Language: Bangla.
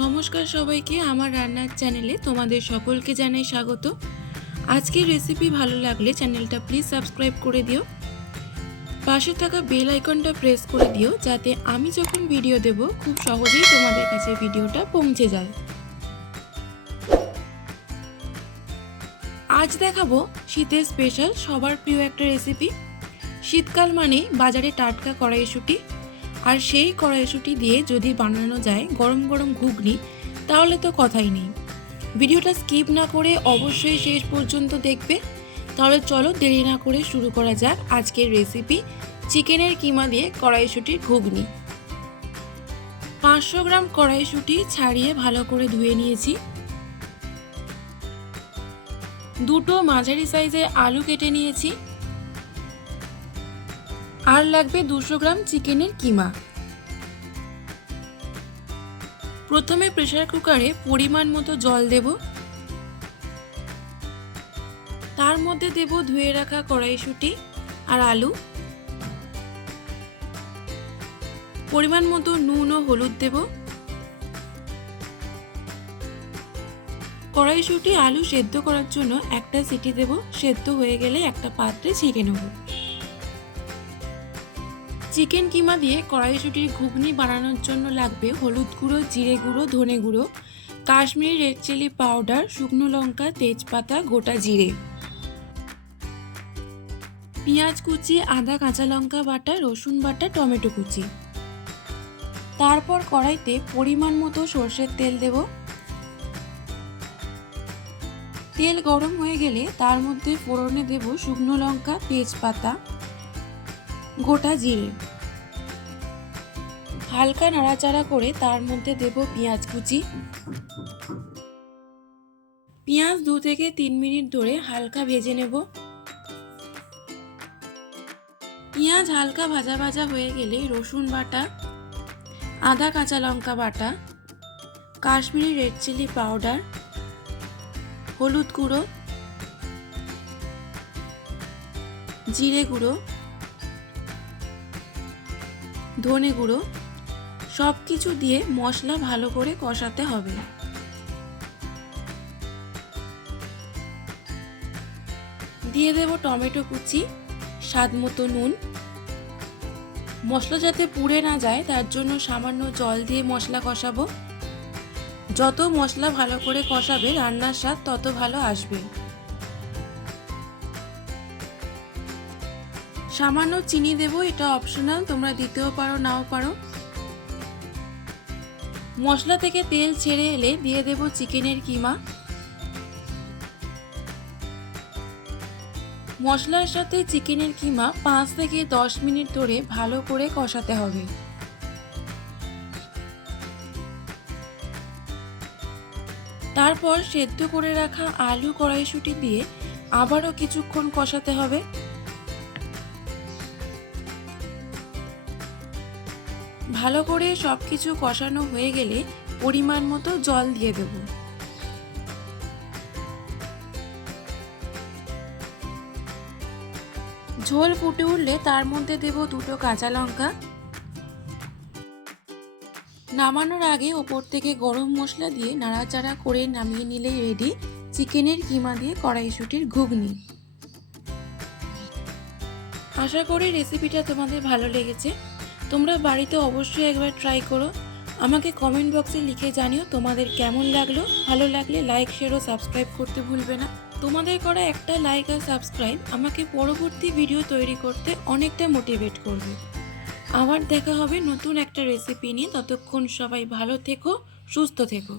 নমস্কার সবাইকে, আমার রান্নার চ্যানেলে তোমাদের সকলকে জানাই স্বাগত। আজকের রেসিপি ভালো লাগলে চ্যানেলটা প্লিজ সাবস্ক্রাইব করে দিও, পাশে থাকা বেল আইকনটা প্রেস করে দিও যাতে আমি যখন ভিডিও দেব খুব সহজেই তোমাদের কাছে ভিডিওটা পৌঁছে যায়। আজ দেখাবো শীতের স্পেশাল সবার প্রিয় একটা রেসিপি। শীতকাল মানে বাজারে টাটকা কড়াইশুঁটি, আর সেই কড়াইশুঁটি দিয়ে যদি বানানো যায় গরম গরম ঘুগনি তাহলে তো কথাই নেই। ভিডিওটা স্কিপ না করে অবশ্যই শেষ পর্যন্ত দেখবে। তাহলে চলো দেরি না করে শুরু করা যাক আজকের রেসিপি, চিকেনের কিমা দিয়ে কড়াইশুঁটির ঘুগনি। 500 গ্রাম কড়াইশুঁটি ছাড়িয়ে ভালো করে ধুয়ে নিয়েছি। দুটো মাঝারি সাইজের আলু কেটে নিয়েছি, আর লাগবে 200 গ্রাম চিকেনের কিমা। প্রথমে প্রেসার কুকারে পরিমাণ মতো জল দেব, তার মধ্যে দেব ধুয়ে রাখা কড়াইশুঁটি আর আলু, পরিমাণ মতো নুন ও হলুদ দেব। কড়াইশুঁটি আলু সেদ্ধ করার জন্য একটা সিটি দেব, সেদ্ধ হয়ে গেলে একটা পাত্রে ছেঁকে নেব। চিকেন কিমা দিয়ে কড়াইশুঁটির ঘুগনি বানানোর জন্য লাগবে হলুদ গুঁড়ো, জিরে গুঁড়ো, ধনে গুঁড়ো, কাশ্মীরি রেড চিলি পাউডার, শুকনো লঙ্কা, তেজপাতা, গোটা জিরে, পেঁয়াজ কুচি, আদা, কাঁচা লঙ্কা বাটা, রসুন বাটা, টমেটো কুচি। তারপর কড়াইতে পরিমাণ মতো সর্ষের তেল দেব। তেল গরম হয়ে গেলে তার মধ্যে ফোড়নে দেব শুকনো লঙ্কা, তেজপাতা, গোটা জিরে। হালকা নাড়াচাড়া করে তার মধ্যে দেব পেঁয়াজ কুচি। পেঁয়াজ 2 থেকে 3 মিনিট ধরে হালকা ভেজে নেব। পেঁয়াজ হালকা ভাজা ভাজা হয়ে গেলে রসুন বাটা, আদা কাঁচা লঙ্কা বাটা, কাশ্মীরি রেড চিলি পাউডার, হলুদ গুঁড়ো, জিরে গুঁড়ো, ধনে গুঁড়ো সব কিছু দিয়ে মশলা ভালো করে কষাতে হবে। দিয়ে দেব টমেটো কুচি, স্বাদ মতো নুন। মশলা যাতে পুড়ে না যায় তার জন্য সামান্য জল দিয়ে মশলা কষাবো। যত মশলা ভালো করে কষাবে রান্নার স্বাদ তত ভালো আসবে। সামান্য চিনি দেব, এটা অপশনাল, তোমরা দিতেও পারো নাও পারো। মশলা থেকে তেল ছেড়ে এলে দিয়ে দেব চিকেনের কিমা। মশলার সাথে চিকেনের কিমা 5 থেকে 10 মিনিট ধরে ভালো করে কষাতে হবে। তারপর সেদ্ধ করে রাখা আলু কড়াইশুঁটি দিয়ে আবারও কিছুক্ষণ কষাতে হবে। ভালো করে সবকিছু কষানো হয়ে গেলে পরিমাণ মতো জল দিয়ে দেব। ঝোল ফুটে উঠলে তার মধ্যে দেব 2টো কাঁচা লঙ্কা। নামানোর আগে ওপর থেকে গরম মশলা দিয়ে নাড়াচাড়া করে নামিয়ে নিলেই রেডি চিকেনের কিমা দিয়ে কড়াইশুঁটির ঘুগনি। আশা করি রেসিপিটা তোমাদের ভালো লেগেছে। তোমরা বাড়িতে অবশ্যই একবার ট্রাই করো। আমাকে কমেন্ট বক্সে লিখে জানিও তোমাদের কেমন লাগলো। ভালো লাগলে লাইক, শেয়ার ও সাবস্ক্রাইব করতে ভুলবে না। তোমাদের করা একটা লাইক আর সাবস্ক্রাইব আমাকে পরবর্তী ভিডিও তৈরি করতে অনেকটা মোটিভেট করবে। আবার দেখা হবে নতুন একটা রেসিপি নিয়ে। ততক্ষণ সবাই ভালো থেকো, সুস্থ থেকো।